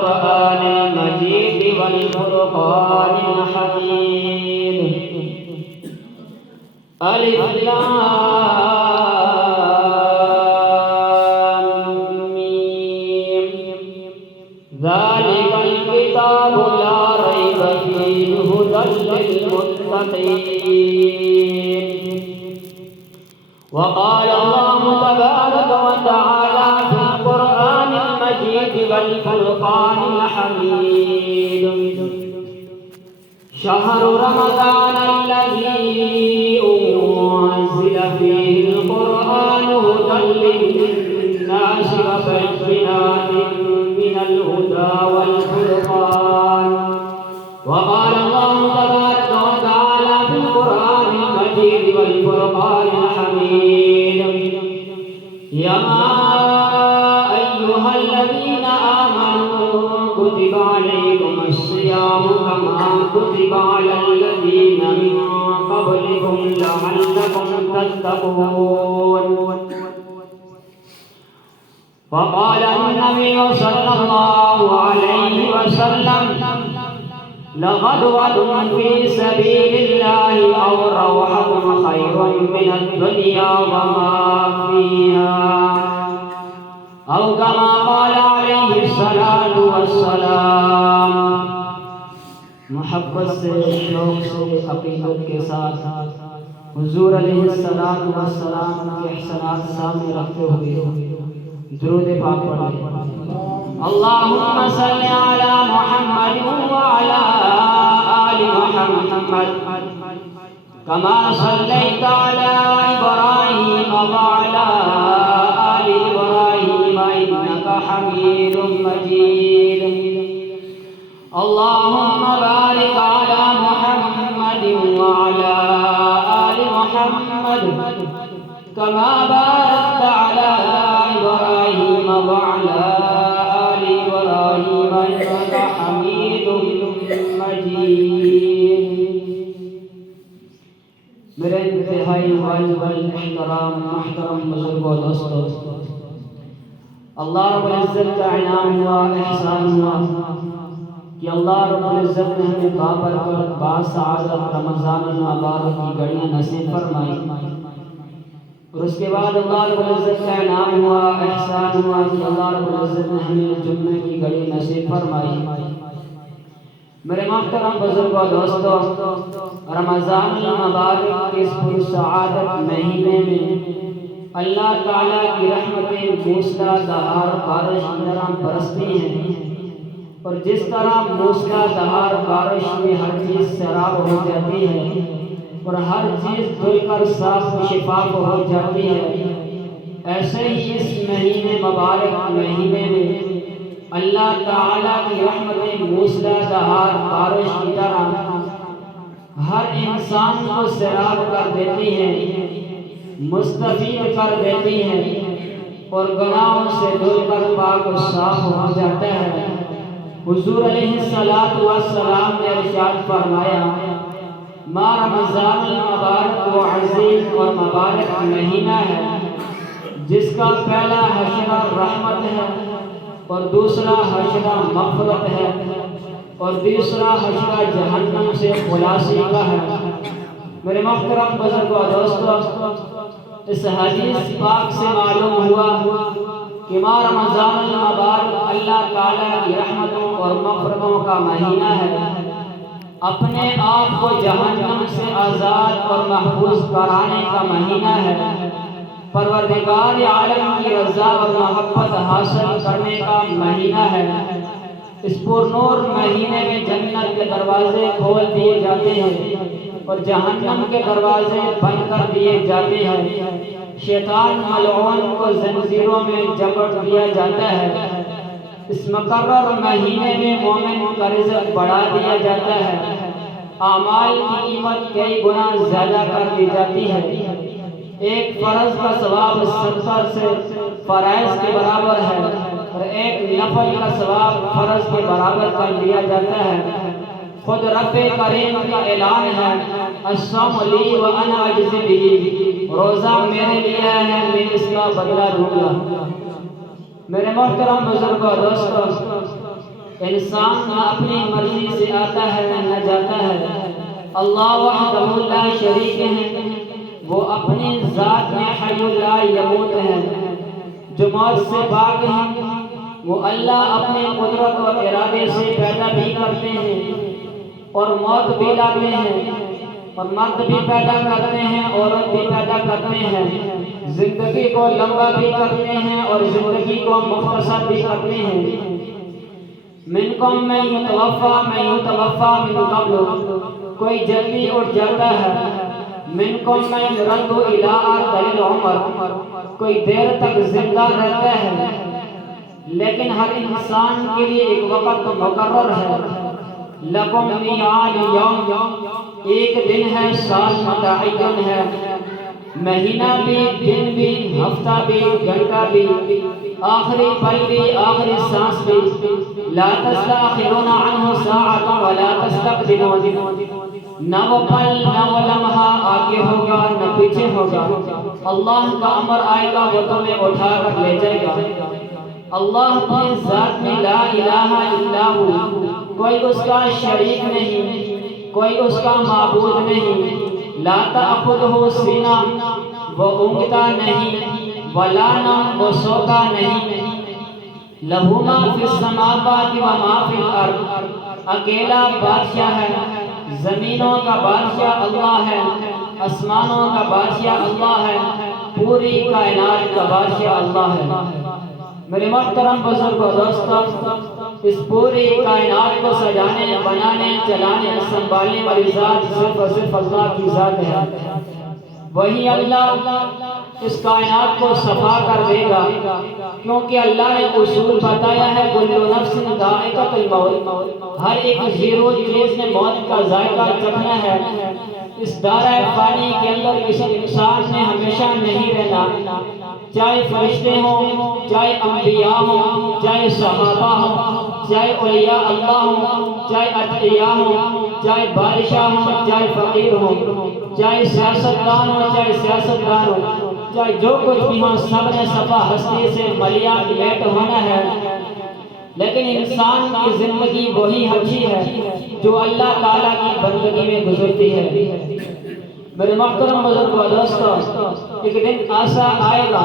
والقرآن المجيد والفرقان الحميد. ألف لام ميم. ذلك الكتاب لا ريب فيه هدى للمتقين. وقال الله تبارك وتعالى في القرآن المجيد والفرقان الحميد: شهر رمضان الذي أنزل فيه القرآن هدى للناس وبينات من الهدى والفرقان. وقال الله تبارك وتعالى في القرآن المجيد والفرقان الحميد: يا أيها الذين آمنوا كتب عليكم الصيام كما كتب على الذين من قبلكم لعلكم تتقون. وقال النبي صلى الله عليه وسلم: لغدوة في سبيل الله أو روحة خير من الدنيا وما فيها، أو كما قال عليه الصلاة والسلام. محبت سے، شوق سے، عقیدت کے ساتھ حضور علیہ الصلاۃ والسلام کے احسانات سامنے رکھتے ہوئے درود پاک پڑھیں. اللهم صل على محمد وعلى آل محمد كما صليت على إبراهيم وعلى آل إبراهيم إنك حميد مجيد. اللهم بارك على محمد وعلى آل محمد كما باركت على إبراهيم وعلى آل إبراهيم إنك حميد مجيد. میرے انتہائی واجب الاحترام محترم بزرگ و دوستو، اللہ رب العزت کا انعام ہوا، احسان ہوا کہ اللہ رب العزت نے ہمیں بابرکت باسعادت رمضان المبارک کی گھڑیاں نصیب فرمائی. اور اس کے بعد اللہ رب العزت کا انعام ہوا، احسان ہوا کہ اللہ رب العزت نے ہمیں جمعے کی گھڑی نصیب فرمائی. میرے محترم بزرگ و دوستو، رمضان المبارک کے اس پرسعادت مہینے میں اللہ تعالیٰ کی رحمتیں موسلا دہار بارش کی طرح برستی ہیں. اور جس طرح موسلا دہار بارش میں ہر چیز سیراب ہو جاتی ہے اور ہر چیز دھل کر صاف شفاف ہو جاتی ہے، ایسے ہی اس مہینے مبارک مہینے میں اللہ تعالیٰ کی رحمتیں موسلا دہار بارش کی طرح ہر انسان کو سیراب کر دیتی ہیں، مستفید کر دیتی ہیں اور گناہوں سے دھل کر پاک و صاف ہو جاتا ہے. حضور علیہ الصلاۃ والسلام نے ارشاد فرمایا: ما رمضان المبارک و عظیم اور مبارک مہینہ ہے جس کا پہلا حشرہ رحمت ہے اور دوسرا حشرہ مغفرت ہے اور تیسرا حشرہ جہنم سے خلاصی کا ہے. میرے محترم بزرگ و دوستو، اس حدیث پاک سے معلوم ہوا کہ ماہ رمضان المبارک اللہ تعالیٰ کی رحمتوں اور مغفرتوں کا مہینہ ہے. اپنے آپ کو جہنم سے آزاد اور محفوظ کرانے کا مہینہ ہے. پروردگار عالم کی رضا اور محبت حاصل کرنے کا مہینہ ہے. اس پرنور مہینے میں جنت کے دروازے کھول دیے جاتے ہیں اور جہنم کے دروازے بند کر دیے جاتے ہیں. شیطان ملعون کو زنجیروں میں جکڑ دیا جاتا ہے. اس مقرر مہینے میں مومن کا رزق بڑھا دیا جاتا ہے. اعمال کی قیمت کئی گنا زیادہ کر دی جاتی ہے. ایک فرض کا ثواب 70 سے فرائض کے برابر ہے اور ایک نفل کا ثواب فرض کے برابر کر دیا جاتا ہے. خود رب کریم کا اعلان ہے: الصوم لی وانا اجزی بہ، روزہ میرے لیے ہے، میں اس کا بدلہ لوں گا. میرے محترم بزرگوں دوستو، انسان نہ اپنی مرضی سے آتا ہے نہ جاتا ہے۔ اللہ وحدہ لا شریک ہے، وہ اپنی ذات میں حی لا یموت ہے، جو موت سے پاک ہے۔ وہ اللہ اپنے قدرت اور ارادے سے پیدا بھی کرتے ہیں اور موت بھی لاتے ہیں، اور مرد بھی پیدا کرتے ہیں، عورت بھی پیدا کرتے ہیں، زندگی کو لمبا بھی کرتے ہیں اور زندگی کو مختصر بھی کرتے ہیں۔ منکم من یتوفا من قبل، کوئی جلدی اٹھ جاتا ہے۔ منکم من یرد الی ارذل العمر، کوئی دیر تک زندہ رہتا ہے۔ لیکن ہر انسان کے لیے ایک وقت مقرر ہے۔ لکم میعاد یوم، ایک دن ہے، سال متعین ہے، مہینہ بھی، دن بھی، ہفتہ بھی، گھنٹہ بھی، آخری پل بھی، آخری سانس بھی۔ لا تستأخرون عنہ ساعۃ ولا تستقدمون، نہ وہ پل نہ وہ لمحہ آگے ہوگا نہ پیچھے ہوگا۔ اللہ کا امر آئے گا، وہ تمہیں اٹھا کر لے جائے گا۔ اللہ اپنی ذات میں لا الہ الا ہو، کوئی اس کا شریک نہیں، کوئی اس کا معبود نہیں۔ لا تأخذہ سنہ، وہ اونگتا نہیں، ولا نوم، وہ سوتا نہیں۔ لہ ما فی السماوات و ما فی الارض، اکیلا بادشاہ ہے، زمینوں کا بادشاہ اللہ ہے، آسمانوں کا بادشاہ اللہ ہے، پوری کائنات کا بادشاہ اللہ ہے۔ میرے محترم بزرگ و دوستو، اس پوری کائنات کو سجانے، بنانے، چلانے، سنبھالنے والی ذات صرف اور صرف اللہ کی ذات ہے۔ وہی اللہ اس کائنات کو صفا کر دے گا، کیونکہ اللہ نے اصول بتایا ہے، کل نفس ذائقۃ الموت، ہر ایک زیرو چیز نے موت کا ذائقہ چکھنا ہے۔ اس دائرہ فانی کے اندر کسی انسان نے ہمیشہ نہیں رہنا، چاہے فرشتے ہوں، چاہے انبیاء ہوں، چاہے صحابہ ہوں، چاہے اولیاء اللہ ہوں، چاہے اتقیاء ہوں، چاہے بادشاہ ہوں، چاہے فقیر ہوں، چاہے سیاستدان ہوں، چاہے سیاستدان ہوں، چاہے جو کچھ بھی ہوں، سب نے صفا ہستی سے ملیا لیٹ ہونا ہے۔ لیکن انسان کی زندگی وہی ہچی ہے جو اللہ تعالیٰ کی بندگی میں گزرتی ہے۔ میرے محترم بزرگ و دوستو، ایک دن ایسا آئے گا،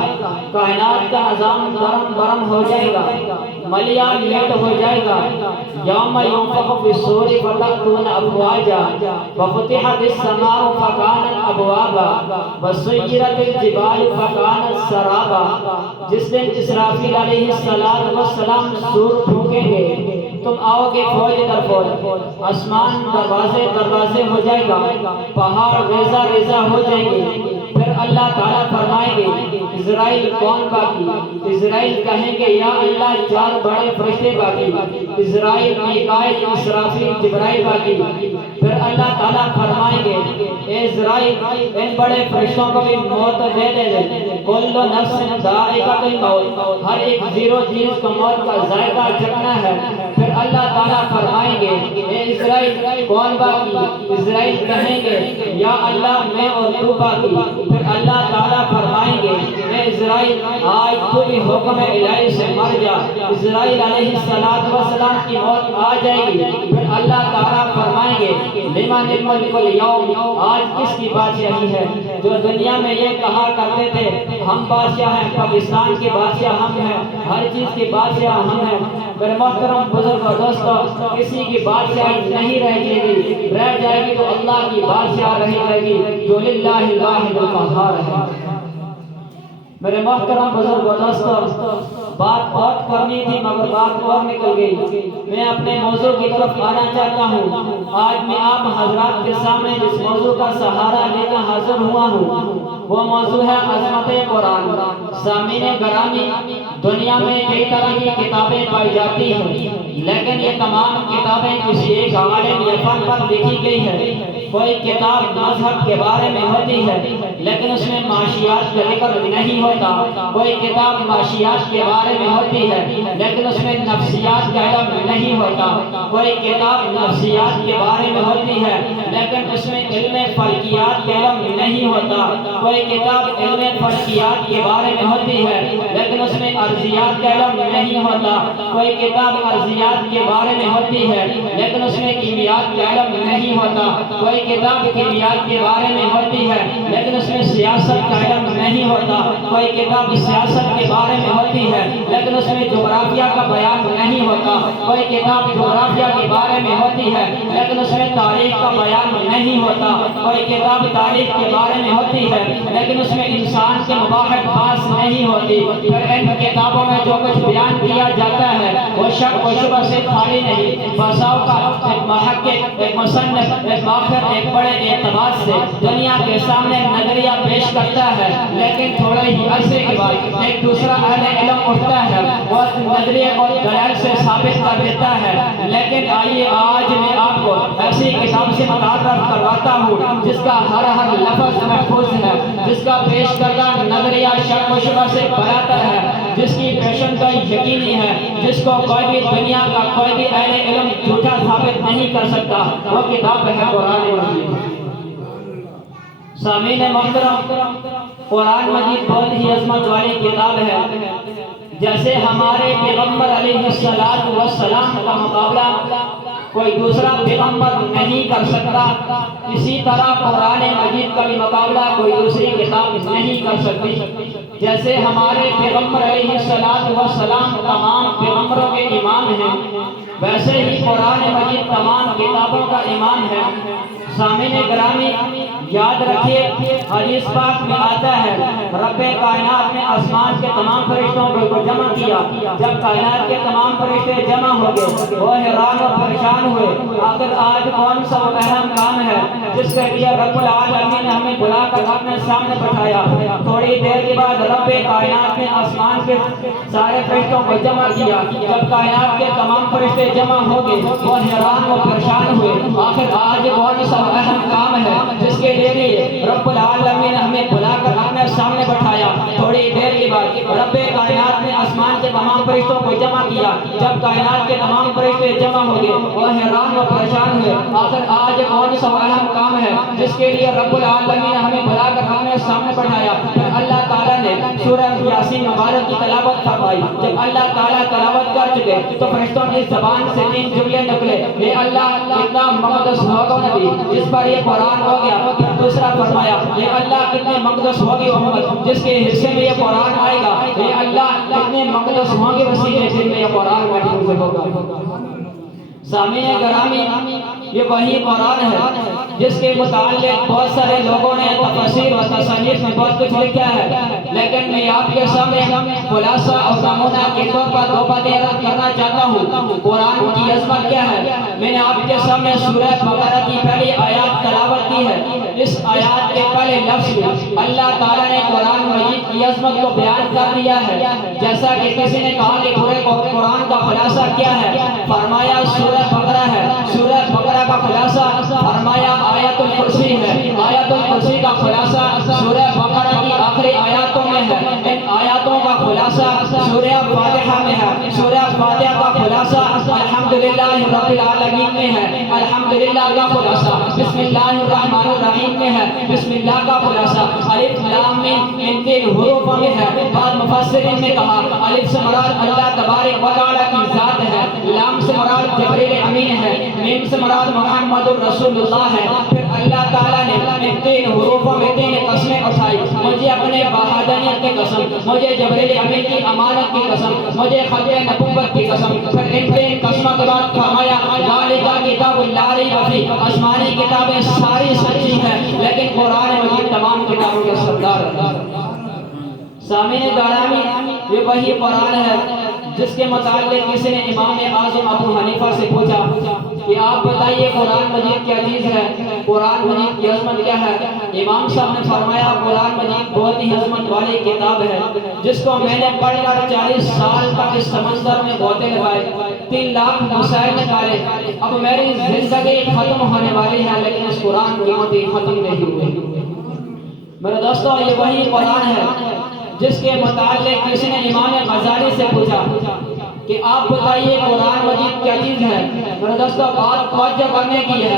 کائنات کا نظام گرم ہو جائے گا، ملیا لیٹ ہو جائے گا۔ یوم ینفخ فی الصور فتأتون افواجا وفتحت السماء فکانت ابوابا وسیرت الجبال فکانت سرابا، جس دن اسرافیل علیہ السلام سور پھونکیں گے، تم آؤ گے فوج در فوج، آسمان دروازے دروازے ہو جائے گا، پہاڑ ریزہ ریزہ ہو جائیں گے۔ پھر اللہ تعالیٰ فرمائیں گے، اسرائیل کون باقی؟ اسرائیل کہیں گے، یا اللہ چار بڑے فرشتے باقی، اسرائیل، میکائیل، اسرافیل، جبرائیل باقی۔ پھر اللہ تعالیٰ فرمائیں گے، اے اسرائیل، ان بڑے فرشتوں کو بھی موت دے دے، کل نفس ذائقۃ الموت، ہر ایک زیرو چیز کو موت کا ذائقہ چکھنا ہے۔ پھر اللہ تعالیٰ فرمائیں گے، اے اسرائیل کون باقی؟ اسرائیل کہیں گے، یا اللہ میں اور تو باقی۔ پھر اللہ تعالیٰ فرمائیں گے، اے اسرائیل آج تو بھی حکم الہی سے مر جا۔ اسرائیل علیہ السلام کی موت آ جائے گی۔ پھر اللہ تعالیٰ فرمائیں گے، لمن الملک اليوم، آج کس کی بادشاہی ہے؟ جو دنیا میں یہ کہا کرتے تھے ہم بادشاہ ہیں، پاکستان کے بادشاہ ہم ہیں، ہر چیز کے بادشاہ ہم ہیں۔ میرے محترم بزرگ و دوستو، کسی کی بادشاہی نہیں رہ جائے گی تو اللہ کی بادشاہ رہے گی، جو للہ الواحد القہار ہے۔ میرے محترم بزرگ و دوستو، بات بہت کرنی تھی مگر بات اور نکل گئی۔ میں اپنے موضوع کی طرف آنا چاہتا ہوں۔ آج میں آپ حضرات کے سامنے جس موضوع کا سہارا لے کر حاضر ہوا ہوں وہ موضوع ہے عظمت قرآن۔ سامعین گرامی، دنیا میں کئی طرح کی کتابیں پائی جاتی ہیں، لیکن یہ تمام کتابیں کسی ایک عالم یا فن پر لکھی گئی ہے۔ کوئی کتاب مذہب کے بارے میں ہوتی ہے، لیکن اس میں معاشیات کا ذکر نہیں ہوتا۔ کوئی کتاب معاشیات کے بارے میں ہوتی ہے لیکن اس میں نفسیات کا علم نہیں ہوتا۔ کوئی کتاب نفسیات کے بارے میں ہوتی ہے لیکن اس میں علم فلکیات کا علم نہیں ہوتا۔ کوئی کتاب علم فلکیات کے بارے میں ہوتی ہے لیکن اس میں ارضیات کا علم نہیں ہوتا۔ کوئی کتاب ارضیات کے بارے میں ہوتی ہے لیکن اس میں کیمیات کا علم نہیں ہوتا۔ کوئی کتاب کیمیات کے بارے میں ہوتی ہے لیکن اس میں سیاست کا علم نہیں ہوتا۔ کوئی کتاب سیاست کے بارے میں ہوتی ہے لیکن اس میں جغرافیہ کا بیان نہیں ہوتا۔ کوئی کتاب جغرافیہ کے بارے میں ہوتی ہے لیکن اس میں تاریخ کا بیان نہیں ہوتا۔ کوئی کتاب تاریخ کے بارے میں ہوتی ہے لیکن اس میں انسان کے مباحث خاص نہیں ہوتی۔ پھر ان کتابوں میں جو کچھ بیان کیا جاتا ہے وہ شک و شبہ سے خالی نہیں۔ بساؤ کا ایک محقق، ایک مصنف، ایک باخر ایک بڑے اعتبار سے دنیا کے سامنے نظریہ پیش کرتا ہے لیکن تھوڑے ہی عرصے کے بعد ایک دوسرا اہل علم اٹھتا ہے وہ نظریے اور دلائل سے ثابت کر دیتا ہے۔ لیکن آئیے آج میں آپ کو ایسی کتاب سے متعارف کرواتا ہوں جس کا ہر لفظ محفوظ ہے، جس کا پیش کردہ نظریہ شک و شبہ سے براتر ہے، جس کی پیشن کا یقینی ہے، جس کو کوئی بھی دنیا کا کوئی بھی اہل علم جھوٹا ثابت نہیں کر سکتا۔ وہ کتاب ہے قرآن مجید۔ سامعین محترم، قرآن مجید بہت ہی عظمت والی کتاب ہے۔ جیسے ہمارے پیغمبر علیہ السلام کا مقابلہ کوئی دوسرا پیغمبر نہیں کر سکتا، اسی طرح قرآن مجید کا بھی مقابلہ کوئی دوسری کتاب نہیں کر سکتی۔ جیسے ہمارے پیغمبر علیہ السلام تمام پیغمبروں کے امام ہیں، ویسے ہی قرآن مجید تمام کتابوں کا امام ہے۔ سامعین گرامی، یاد رکھیے حدیث پاک میں آتا ہے رب کائنات نے آسمان کے تمام فرشتوں کو جمع کیا۔ جب کائنات کے تمام فرشتے جمع ہو گئے وہ حیران اور پریشان ہوئے، آخر آج کون سا وہ اہم کام ہے جس کے لیے رب العالمین نے ہمیں بلا کر اپنے سامنے بٹھایا۔ تھوڑی دیر کے بعد رب کائنات نے آسمان کے سارے فرشتوں کو جمع کیا۔ جب کائنات کے تمام فرشتے جمع ہو گئے وہ حیران اور پریشان ہوئے، آخر آج کون سا اہم کام ہے جس کے لیے رب العالمین نے ہمیں بلا کر اپنے سامنے بٹھایا۔ تھوڑی دیر کے بعد رب کائنات نے آسمان کے تمام فرشتوں کو جمع کیا۔ جب کائنات کے تمام فرشتے جمع ہو گئے وہ حیران اور پریشان ہوئے، آخر آج کون سا اہم کام ہے جس کے لیے رب العالمین نے ہمیں بلا کر اپنے سامنے بٹھایا۔ پھر اللہ تعالیٰ نے سورہ یاسین مبارک کی تلاوت فرمائی۔ جب اللہ تعالیٰ تلاوت کر چکے تو فرشتوں کی زبان سے 3 جملے نکلے، اے اللہ اتنا مقدس ہوگا نبی جس پر یہ قرآن ہو گیا۔ پھر دوسرا فرمایا، اے اللہ کتنے مقدس ہوگی محمد جس کے حصے میں یہ قرآن آئے گا۔ اے اللہ کتنے مقدس ہوں گے وسیلے جن میں یہ قرآن محفوظ ہوگا۔ سامعین گرامی، یہ وہی قرآن ہے جس کے متعلق بہت سارے لوگوں نے تفسیر و تصانیف میں بہت کچھ لکھا ہے، لیکن میں آپ کے سامنے خلاصہ اور نمونہ کے طور پر 2 باتیں عرض کرنا چاہتا ہوں۔ قرآن کی عظمت کیا ہے؟ میں نے آپ کے سامنے سورہ بقرہ کی پہلی آیات تلاوت کی ہے۔ اس آیات کے پہلے لفظ میں اللہ تعالیٰ نے قرآن مجید کی عظمت کو بیان کر دیا ہے۔ جیسا کہ کسی نے کہا کہ پورے قرآن کا خلاصہ کیا ہے، فرمایا سورہ بقرہ ہے۔ سورہ بقرہ کا خلاصہ فرمایا آیت الکرسی ہے۔ آیت الکرسی کا خلاصہ سورہ بقرہ کی آخری آیاتوں میں ہے۔ ان آیاتوں کا خلاصہ سورہ فاتحہ میں ہے۔ سورہ فاتحہ کا خلاصہ الحمدللہ رب العالمین میں ہے۔ الحمدللہ کا خلاصہ بسم اللہ الرحمن الرحیم میں ہے۔ بسم اللہ کا خلاصہ الف لام میم ان 3 حروفوں میں ہے۔ بعض مفسرین نے کہا الف سے مراد اللہ تبارک و تعالی کی ذات ہے، لام سے مراد جبریل امین ہے، میم سے مراد محمد الرسول اللہ ہے۔ پھر اللہ تعالیٰ نے ان 3 حروفوں میں 3 قسمیں اٹھائی، مجھے اپنے وحدانیت کی قسم، مجھے جبریل امین کی امانت کی قسم، مجھے ختم نبوت کی قسم۔ پھر ان 3 قسموں کے بعد فرمایا ذالک کتاب لا ریب فیہ، آسمانی کتابیں ساری سچی ہیں لیکن قرآن مجید تمام کتابوں کے سردار ہے۔ سامعین گرامی، یہ وہی قرآن ہے جس کے متعلق کسی نے امام اعظم ابو حنیفہ سے پوچھا کہ آپ بتائیے قرآن مجید کیا چیز ہے، قرآن مجید کی عظمت کیا ہے؟ امام صاحب نے فرمایا قرآن مجید بہت ہی عظمت والی کتاب ہے جس کو میں نے پڑھ کر 40 سال تک اس سمندر میں غوطے لگائے، 3 لاکھ مسائل نکالے۔ اب میری زندگی ختم ہونے والی ہے لیکن اس قرآن کی عظمت ختم نہیں ہوئی۔ میرے دوستو یہ وہی قرآن ہے جس کے متعلق کسی نے امام غزالی سے پوچھا کہ آپ بتائیے قرآن مجید کیا چیز ہے؟ میرے دوستو بات توجہ کرنے کی ہے۔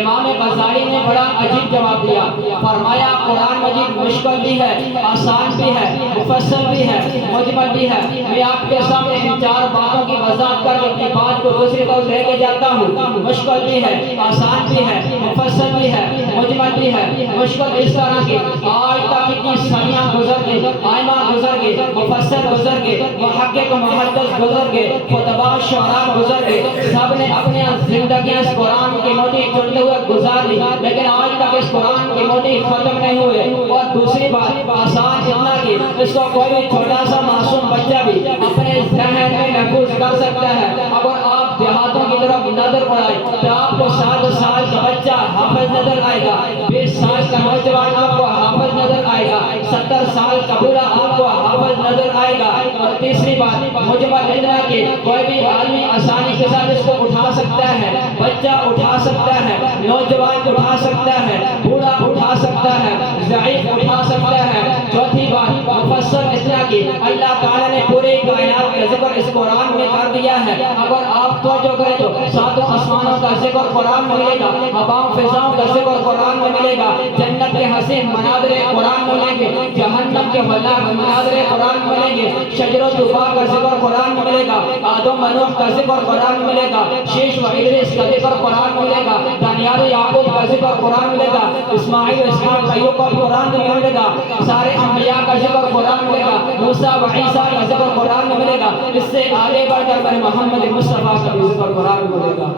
امام غزالی نے بڑا عجیب جواب دیا، فرمایا قرآن مجید مشکل بھی ہے، آسان بھی ہے، مفصل بھی ہے، مجمل بھی ہے۔ میں آپ کے سامنے ان چار باتوں کی وضاحت کر اپنی بات کو دوسری طرف لے کے جاتا ہوں۔ مشکل بھی ہے، آسان بھی ہے، مفصل بھی ہے، مجمل بھی ہے۔ مشکل اس طرح کی آج تک اتنی صدیاں گزر گئی، آئمہ گزر گئے، مفسر گزر گئے، محقق و محدث گزر گئے، خطباء شعراء گزر گئے، سب نے اپنی زندگیاں اس قرآن کے موتی چنتے ہوئے گزار لی، لیکن آج تک اس قرآن کے موتی ختم نہیں ہوئے۔ اور دوسری بات آسان اتنا کہ اس کو کوئی بھی چھوٹا سا معصوم بچہ بھی اپنے ذہن میں محفوظ کر سکتا ہے۔ اگر آپ دیہاتوں کی طرف نظر پڑائیں تو آپ کو 7 سال کا بچہ حافظ نظر آئے گا، 20 سال کا نوجوان آپ کو حافظ نظر آئے گا، 70 سال کا بوڑھا آپ کو حافظ نظر آئے گا۔ اور تیسری بات مجمل اتنا کہ کوئی بھی آدمی آسانی کے ساتھ اس کو اٹھا سکتا ہے، بچہ اٹھا سکتا ہے، نوجوان اٹھا سکتا ہے، بوڑھا اٹھا سکتا ہے، ضعیف اٹھا سکتا ہے۔ چوتھی بات مفصل اتنا کہ اللہ تعالیٰ نے پوری کائنات کا ذکر اس قرآن میں کر دیا ہے۔ اگر آپ توجہ کریں تو 7 آسمانوں کا ذکر قرآن میں ملے گا، ہواؤں فضاؤں کا ذکر قرآن میں ملے گا، جنت کے حسین مناظر قرآن میں ملیں گے، جہنم کے ہولناک مناظر قرآن میں ملیں گے، شجر و طوبیٰ کا ذکر قرآن میں ملے گا، آدم و نوح کا ذکر قرآن میں ملے گا، شیش و ادریس کا ذکر قرآن میں ملے گا، دانیال و یعقوب کا ذکر قرآن میں ملے گا، اسماعیل و اسحاق ایوب کا قرآن میں ملے گا، سارے انبیاء کا ذکر قرآن میں ملے گا، موسیٰ و عیسیٰ کا ذکر قرآن میں ملے گا۔ اس سے آگے بڑھ کر بر محمد مصطفیٰ کا بھی ذکر قرآن میں ملے گا۔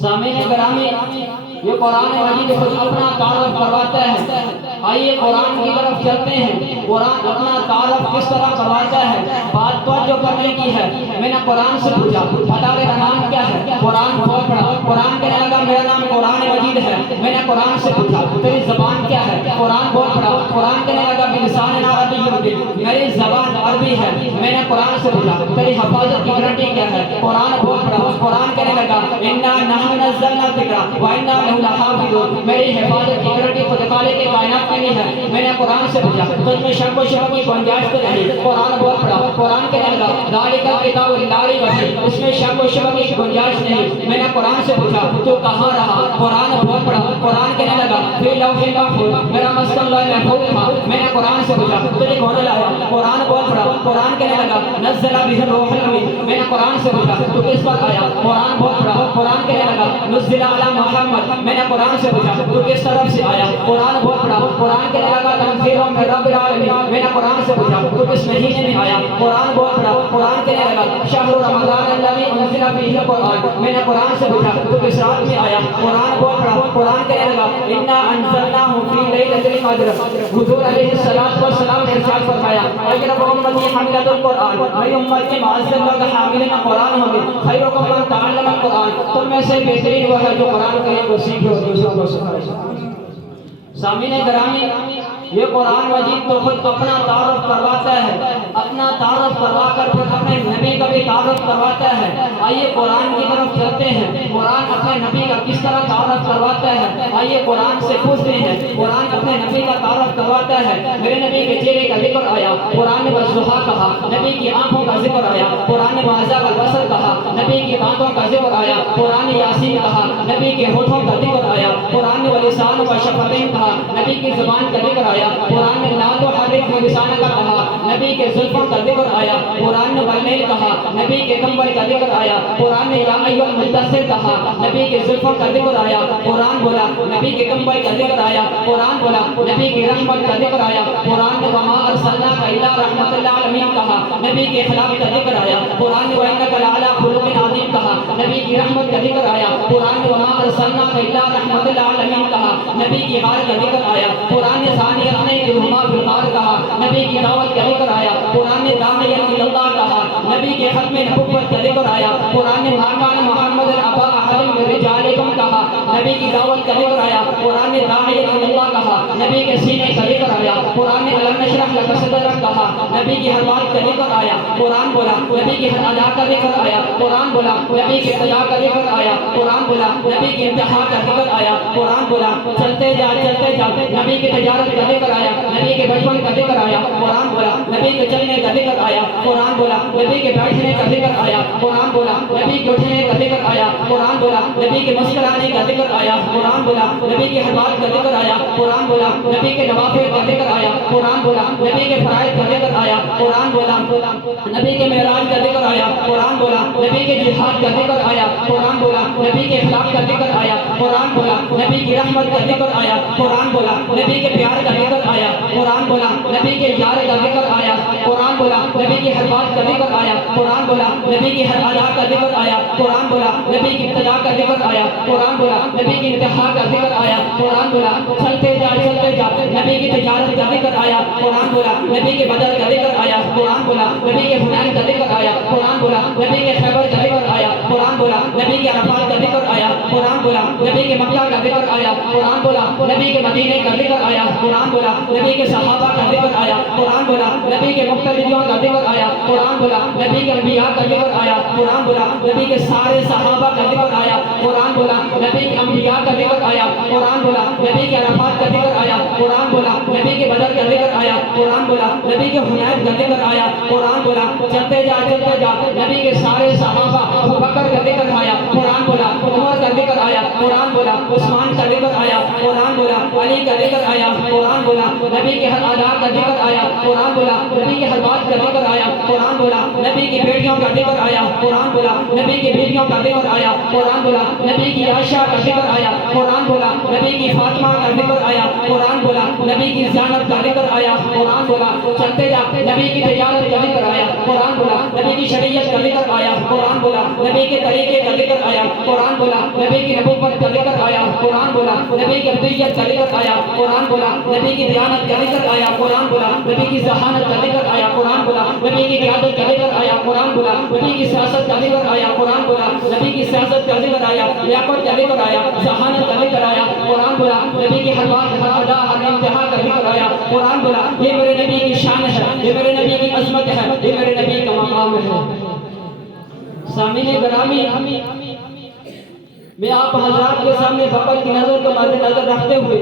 سامعین گرامی، یہ قرآن مجید خود اپنا تعارف کرواتا ہے۔ آئیے قرآن کی طرف چلتے ہیں، قرآن اپنا تعارف کس طرح کرواتا ہے، بات توجہ کرنے کی ہے۔ میں نے قرآن سے پوچھا بتا میرا نام کیا ہے؟ قرآن بہت پڑھا، قرآن کہنے لگا میرا نام قرآن مجید ہے۔ میں نے قرآن سے پوچھا تیری زبان کیا ہے؟ قرآن بہت پڑھا، قرآن کہنے لگا بلسان عربی مبین، میری زبان عربی ہے۔ میں نے قرآن سے پوچھا تیری حفاظت کی گارنٹی کیا ہے؟ قرآن بہت پڑھا، قرآن کہنے لگا انا نحن نزلنا الذکر وانا لہ لحافظون، میری حفاظت کی گارنٹی خود خالق کائنات میں نہیں ہے۔ میں نے قرآن سے پوچھا تجھ میں شک و شبہ کی گنجائش تو نہیں؟ قرآن بہت پڑھا، قرآن کہنے لگا ذالک الکتاب لا ریب فیہ، اس میں شک و شبہ کی گنجائش نہیں۔ میں نے قرآن سے پوچھا تو کہاں رہا؟ قرآن بہت پڑھا، قرآن کہنے لگا فی لوح محفوظ، میرا مسکن لوح محفوظ تھا۔ میں نے قرآن سے پوچھا تجھے کون لایا؟ قرآن بہت پڑھا، قرآن کہنے لگا نزل بہ الروح الامین۔ میں نے قرآن سے پوچھا تو کس پر آیا؟ قرآن بہت پڑھا، قرآن کہنے لگا نزل علی محمد۔ میں نے قرآن سے پوچھا تو کس طرف سے آیا؟ قرآن بہت پڑھا، قرآن کہنے لگا تنزیل من رب العالمین۔ میں نے قرآن سے پوچھا تو کس مہینے میں آیا؟ قرآن بہت پڑھا، قرآن کہنے لگا شہر رمضان الذی انزل فیہ القرآن۔ میں نے قرآن سے پوچھا تو کس رات میں آیا؟ قرآن بہت پڑھا، قرآن کہنے لگا انا انزلناہ فی لیلۃ القدر۔ حضور علیہ الصلوۃ والسلام نے ارشاد فرمایا اجرب امتی حاملۃ القرآن، میری امت کے معزز لوگ حاملین قرآن ہوں گے، خیرکم من تعلم القرآن، تم میں سے بہترین وہ ہے جو قرآن کو سیکھے اور دوسروں کو سکھائے۔ سامعین گرامی، یہ قرآن مجید تو خود اپنا تعارف کرواتا ہے، اپنا تعارف کروا کر پھر اپنے نبی کا بھی تعارف کرواتا ہے۔ آئیے قرآن کی طرف چلتے ہیں، قرآن اپنے نبی کا کس طرح تعارف کرواتا ہے۔ آئیے قرآن سے پوچھتے ہیں، قرآن اپنے نبی کا تعارف کرواتا ہے۔ میرے نبی کے چہرے کا ذکر آیا، قرآن نے والضحیٰ کہا، نبی کی آنکھوں کا ذکر آیا، قرآن نے واضح البصر کہا، نبی کی باتوں کا ذکر آیا، قرآن نے یاسین کہا، نبی کے ہونٹوں کا ذکر آیا، قرآن نے ولسان و شفتین کہا، نبی کی زبان کا ذکر آیا، قرآن نے لا تحرک لسانک کا کہا، نبی کے زلفوں کا ذکر آیا، قرآن نے واللیل کہا، نبی کے کمبل کا ذکر آیا، قرآن نے یا ایھا المدثر کہا، نبی کے زلفوں کا ذکر آیا، قرآن بولا نبی کے کمبل کا ذکر آیا، قرآن بولا نبی کی رحمت کا ذکر آیا، قرآن نے وما ارسلناک الا رحمۃ للعالمین کہا، نبی کے اخلاق کا ذکر آیا، قرآن نے وانک لعلی خلق عظیم کہا، نبی کی رحمت کا ذکر آیا، قرآن نے وما ارسلناک الا رحمۃ للعالمین کہا، نبی کی غار کا ذکر آیا، قرآن نے ثانی اثنین اذہما فی الغار کہا، نبی کی دعوت کا ذکر آیا، قرآن نے داعیا الی اللہ کہا، نبی کے ختم نبوت کا ذکر آیا، قرآن نے ما کان محمد ابا عالم میں رجالکم کہا، نبی کی دعوت کا ذکر آیا، قرآن میں داعی اللہ کہا، نبی کے سینے کا ذکر آیا، قرآن میں علم نشرح لک صدرک کہا، نبی کی ہر بات کا ذکر آیا، قرآن بولا، نبی کی ہر ادا کا ذکر آیا، قرآن بولا، نبی کی ابتدا کا ذکر آیا، قرآن بولا، نبی کی انتہا کا ذکر آیا، قرآن بولا، چلتے جا نبی کی تجارت کا ذکر آیا، نبی کے بچپن کا ذکر آیا، قرآن بولا، نبی کے چلنے کا ذکر آیا، قرآن بولا، نبی کے بیٹھنے کا ذکر آیا، قرآن بولا، نبی کے اٹھنے کا ذکر آیا، قرآن بولا، نبی کے مسکرانے کا ذکر آیا، قرآن بولا، نبی کی ہر بات کا ذکر آیا، قرآن بولا، نبی کے نوافل کا ذکر آیا، قرآن بولا، نبی کے فرائض کا ذکر آیا، قرآن بولا، نبی کے معراج کا ذکر آیا، قرآن بولا، نبی کے جہاد کا ذکر آیا، قرآن بولا، نبی کے اخلاق کا ذکر آیا، قرآن بولا، نبی کی رحمت کا ذکر آیا، قرآن بولا، نبی کے پیار کا ذکر آیا، قرآن بولا، نبی کے یار کا ذکر آیا، قرآن بولا، نبی کی ہر بات کا ذکر آیا، قرآن بولا، نبی کی ہر ادا کا ذکر آیا، قرآن بولا، نبی کی ابتدا کا ذکر آیا، قرآن بولا، نبی کی انتہا کا ذکر آیا، قرآن بولا، چلتے جا نبی کی تجارت کا ذکر آیا، قرآن بولا، نبی کے بدر کا ذکر آیا، قرآن بولا، نبی کے حنین کا ذکر آیا، قرآن بولا، نبی کے خیبر کا ذکر آیا، قرآن بولا، نبی کے عرفات کا ذکر آیا، قرآن بولا، نبی کے مکہ کا ذکر آیا، قرآن بولا، نبی کے مدینے کا ذکر آیا، قرآن بولا، نبی کے صحابہ کا ذکر آیا، قرآن بولا، نبی کے مقتدیوں کا ذکر آیا، قرآن بولا، نبی کے انبیاء کا ذکر آیا، قرآن بولا، نبی کے سارے صحابہ کا ذکر آیا، قرآن بولا، نبی کے انبیاء کا ذکر آیا، قرآن بولا، نبی کے عرفات کا ذکر آیا، قرآن بولا، نبی کے بدر کا ذکر آیا، قرآن بولا، نبی کے حنین کا ذکر آیا، قرآن بولا، چلتے جا نبی کے سارے صحابہ، ابو بکر کا ذکر آیا، قرآن بولا، عمر کا ذکر آیا، قرآن بولا، عثمان کا ذکر آیا، قرآن بولا، علی کا ذکر آیا، قرآن بولا، نبی کے ہر ادا کا ذکر آیا، قرآن بولا، نبی کے ہر بات کا ذکر آیا، قرآن بولا، نبی کی بیٹیوں کا ذکر آیا، قرآن بولا، نبی کی بیٹیوں کا ذکر آیا، قرآن بولا، نبی کی عائشہ کا ذکر آیا، قرآن بولا، نبی کی فاطمہ کا ذکر آیا، قرآن بولا، نبی کی زینب کا ذکر آیا، قرآن بولا، چلتے جا نبی کی تجارت کا ذکر آیا، قرآن بولا، نبی کی شریعت کا ذکر آیا، قرآن بولا، نبی کے طریقے کا ذکر آیا، قرآن بولا، نبی کی نبوت کا ذکر آیا، قرآن بولا، نبی کی ابدیت کا ذکر آیا، قرآن بولا، نبی کی دیانت کا ذکر آیا، قرآن بولا، نبی کی ذہانت کا ذکر آیا، قرآن بولا، نبی کی قیادت کا ذکر آیا، قرآن بولا، نبی کی سیاست کا ذکر آیا، قرآن بولا، نبی کی سیاست کا ذکر آیا، لیاقت کا ذکر آیا، ذہانت کا ذکر آیا، قرآن بولا، نبی کی ہر بات، ہر ادا، ہر انتہا کا ذکر آیا، قرآن بولا، یہ میرے نبی کی شان ہے، یہ میرے نبی کی عظمت ہے، یہ میرے نبی کا مقام ہے۔ سامعین گرامی، میں آپ حضرات کے سامنے وقت کی نظر کو مد نظر رکھتے ہوئے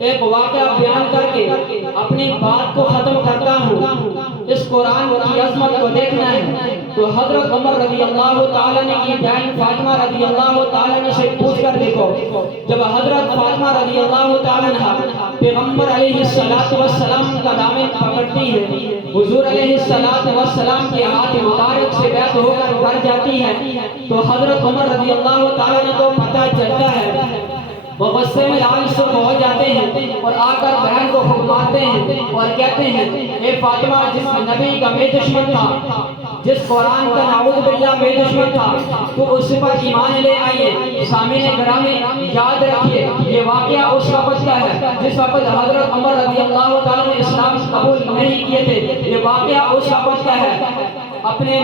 ایک واقعہ بیان کر کے اپنی بات کو ختم کرتا ہوں۔ اس قرآن کی عظمت کو دیکھنا ہے تو حضرت عمر رضی اللہ تعالیٰ نے کی بہن فاطمہ رضی اللہ تعالیٰ نے سے پوچھ کر دیکھو، جب حضرت فاطمہ رضی اللہ تعالیٰ نے پیغمبر علیہ السلام کا دامن پکڑتی ہے، حضور علیہ السلام کے ہاتھ مبارک سے بیعت ہو کر گھر جاتی ہے، تو حضرت عمر رضی اللہ تعالیٰ نے تو پتہ چلتا ہے، وہ غصے میں لال سرخ ہو جاتے ہیں اور آ کر بہن کو حکماتے ہیں اور کہتے ہیں، اے فاطمہ، جس نبی کا میں دشمن تھا، جس قرآن کا نعوذ باللہ میں دشمن تھا، تو اس پر ایمان لے آئیے۔ سامعین گرامی، یاد رکھیے یہ واقعہ اس وقت کا ہے جس وقت حضرت عمر رضی اللہ تعالیٰ نے اسلام قبول نہیں کیے تھے، یہ واقعہ اس وقت کا ہے۔ اپنے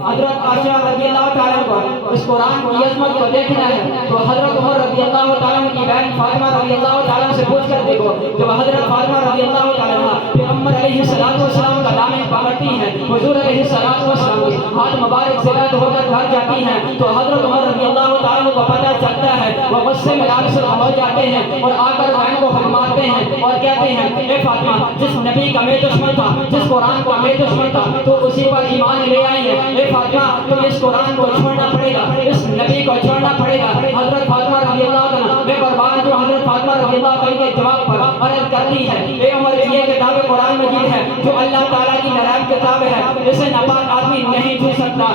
حضرت عائشہ رضی اللہ تعالیٰ کو اس قرآن کی عظمت کو دیکھنا ہے تو حضرت عمر رضی اللہ تعالیٰ کی بہن فاطمہ رضی اللہ تعالیٰ سے پوچھ کر دیکھو، جب حضرت فاطمہ رضی اللہ تعالیٰ پیغمبر علیہ السلام کا دامن پکڑتی ہیں، حضور علیہ السلام کے ہاتھ مبارک سے بیعت ہو کر گھر جاتی ہیں، تو حضرت عمر رضی اللہ تعالیٰ کو پتہ چلتا ہے، وہ غصے میں لال سرخ ہو جاتے ہیں اور آ کر بہن کو حکماتے ہیں اور کہتے ہیں، اے فاطمہ، جس نبی کا میں دشمن تھا، جس قرآن کا میں دشمن تھا، تو اسی پر ایمان لے آئی ہے۔ اے فاطمہ، تم اس قرآن کو چھوڑنا پڑے گا، اس نبی کو چھوڑنا پڑے گا۔ حضرت فاطمہ رضی اللہ عنہ میں قربان جو حضرت فاطمہ رضی اللہ عنہ کے جواب پر عرض کرتی ہے، اے عمر، یہ کتاب قرآن مجید ہے جو اللہ تعالیٰ کی نرائب کتاب ہے، اسے ناپاک آدمی نہیں چھو سکتا،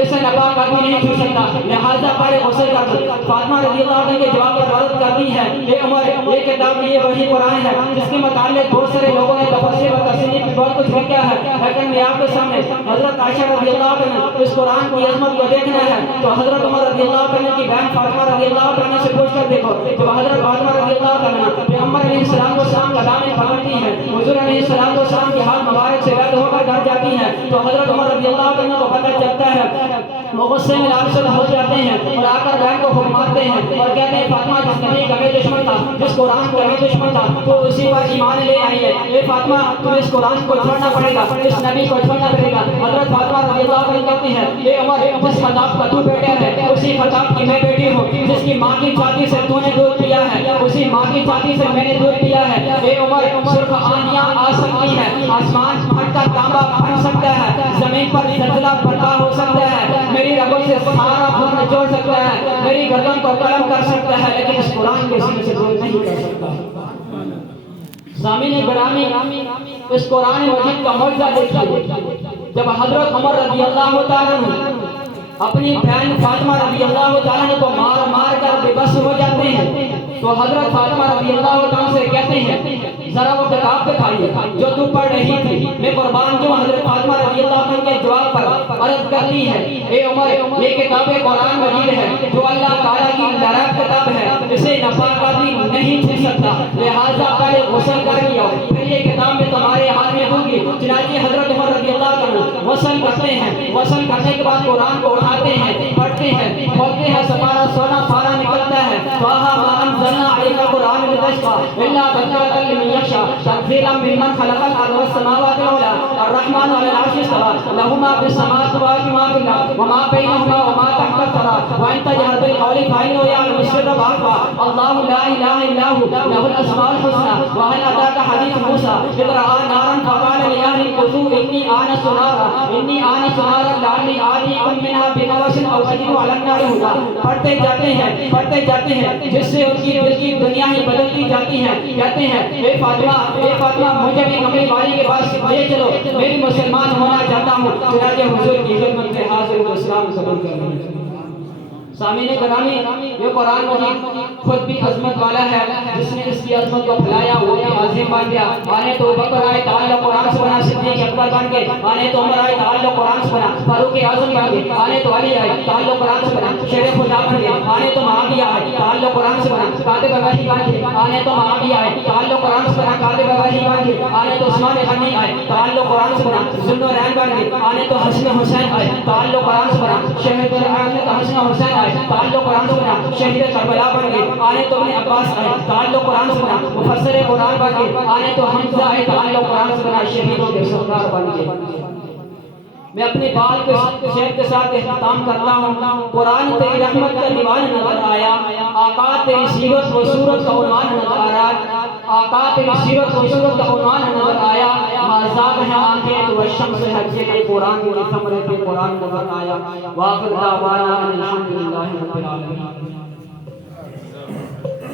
اسے ناپاک آدمی نہیں چھو سکتا، لہذا پڑھے غسل کر۔ فاطمہ رضی اللہ عنہ کے جواب پر عرض کرتی ہے، اے عمر، یہ کتاب، یہ وہی قرآن ہے جس کے متعلق بہت سارے لوگوں نے تفسیر و تصنیف بہت کچھ لکھا ہے، لیکن میں آپ کے سامنے حضرت عائشہ رضی اللہ عنہ اس قرآن کی عظمت کو دیکھنا ہے تو حضرت عمر رضی اللہ عنہ کی بہن فاطمہ رضی اللہ عنہ سے پوچھ کر دیکھو، جب حضرت فاطمہ رضی اللہ عنہ پیغمبر علیہ السلام کا دامن پکڑتی ہیں، حضور علیہ السلام کے ہاتھ مبارک سے بیعت ہو کر گھر جاتی ہیں، تو حضرت عمر رضی اللہ عنہ کو پتہ چلتا ہے وہ غصے میں لالچ ہو جاتے ہیں اور آ کر بہن کو خوب مارتے ہیں اور کہتے ہیں فاطمہ جس نبی کا بھی دشمن تھا، جس قرآن کا بھی دشمن تھا، تو اسی پر ایمان لے آئی ہے۔ اے فاطمہ تمہیں اس قرآن کو چھوڑنا پڑے گا، اس نبی کو چھوڑنا پڑے گا۔ حضرت فاطمہ رضی اللہ عنہ کہتی ہیں اے عمر جس خطاب کا تو بیٹا ہے اسی خطاب کی میں بیٹی ہوں، جس کی ماں کی چھاتی سے تو نے دودھ پیا ہے اسی ماں کی چھاتی سے میں نے دودھ پیا ہے۔ اے عمر صرف آندیاں آ سکتی ہیں، آسمان پھٹ کر تانبا بن سکتا ہے، زمین پر زلزلہ برپا ہو سکتا ہے، میری رگوں سے سارا خون نچوڑ سکتا ہے، میری گردن کو قلم کر سکتا ہے، لیکن اس قرآن کے سینے سے دور نہیں کر سکتا۔ سامعین گرامی، اس قرآن مجید کا معجزہ دیکھیے۔ جب حضرت عمر رضی اللہ تعالیٰ عنہ اپنی بہن فاطمہ رضی اللہ تعالیٰ عنہ کو مار مار کر بے بس ہو جاتے ہیں تو حضرت فاطمہ رضی اللہ تعالیٰ سے کہتے ہیں ذرا وہ کتاب دکھائیے جو تو پڑھ رہی تھی۔ میں قربان جو حضرت فاطمہ رضی اللہ عنہ کے جواب پر عرض کرتی ہے اے عمر یہ کتاب قرآن مجید ہے جو اللہ تعالیٰ کی لائق کتاب ہے، اسے ناپاک آدمی نہیں چھو سکتا، لہٰذا پہلے غسل کر لیا پھر یہ کتاب میں تمہارے ہاتھ میں ہوگی۔ چنانچہ حضرت عمر رضی اللہ عنہ غسل کرتے ہیں، غسل کرنے کے بعد قرآن کو اٹھاتے ہیں، پڑھتے ہیں، کھولتے ہیں، سپارہ سونا پارا نکلتا ہے۔ طٰہٰ مَا أَنزَلْنَا عَلَيْكَ الْقُرْآنَ لِتَشْقَىٰ إِلَّا تَذْكِرَةً لِّمَن يَخْشَىٰ تَنزِيلًا مِّمَّنْ خَلَقَ الْأَرْضَ وَالسَّمَاوَاتِ الْعُلَىٰ الرَّحْمَٰنُ عَلَى الْعَرْشِ اسْتَوَىٰ لَهُ مَا فِي السَّمَاوَاتِ وَمَا فِي الْأَرْضِ وَمَا بَيْنَهُمَا وَمَا تَحْتَ الثَّرَىٰ وَإِن تَجْهَرْ بِالْقَوْلِ فَإِنَّهُ يَعْلَمُ السِّرَّ وَأَخْفَىٰ اللَّهُ لَا إِلَٰهَ إِلَّا هُوَ لَهُ الْأَسْمَاءُ الْحُسْنَىٰ وَهَلْ أَتَاكَ حَدِيثُ مُوسَىٰ إِذْ رَأَىٰ نَارًا فَقَالَ لِأَهْلِهِ كُثُوا إِنِّي آنَسْتُ نَارًا لَعَلِّي آتِيكُم مِّنْهَا بِقَبَسٍ أَوْ أَجِدُ عَلَى النَّارِ هُدًى۔ پڑھتے جاتے ہیں جس سے ان کی دل کی دنیا ہی بدلتی جاتی ہے۔ کہتے ہیں اے فاطمہ مجھے بھی کملی والی کے پاس لے چلو، میں بھی مسلمان ہونا چاہتا ہوں۔ چنانچہ حضور کی خدمت میں حاضر ہو اسلام قبول کر لیا۔ سامعین گرامی، یہ قرآن مجید خود بھی عظمت والا ہے، جس نے اس کی عظمت کو پھیلایا وہ بھی عظیم بن گیا۔ آنے تو بکر آئے تعلق قرآن سے بنا، صدیق اکبر بن گئے، آنے تو عمر آئے تعلق قرآن سے بنا، فاروق اعظم بن گئے، آنے تو علی آئے تعلق قرآن سے بنا، شیر خدا بن گئے، آنے تو معاویہ آئے تعلق قرآن سے بنا، کاتب وحی بن گئے، آنے تو معاویہ آئے تعلق قرآن سے بنا، کاتب وحی بن گئے، آنے تو عثمان غنی آئے تعلق قرآن سے بنا، ذوالنورین بن گئے، آنے تو حسن حسین آئے تعلق قرآن سے بنا، شہید حسن حسین آئے تعلق قرآن سے بنا، شہید کربلا بن گئے، آنے تو ابن عباس آئے تعلق قرآن سے بنا، مفسر قرآن بن گئے، آنے تو حمزہ آئے تعلق قرآن سے بنا، شہیدوں کے سردار بن گئے۔ میں اپنی بات کے شعر کے ساتھ اختتام کرتا ہوں۔ قرآن تیری رحمت کا دیوان نظر آیا، آقا تیری سیرت و صورت کا عنوان نظر آیا، آقا تیری سیرت و صورت کا عنوان نظر آیا، مازاد ہیں آنکھیں تو الشمس حجے گئی، قرآن کی ثمرے پہ قرآن نظر آیا۔ وآخر دعوانا الحمدللہ رب العالمین۔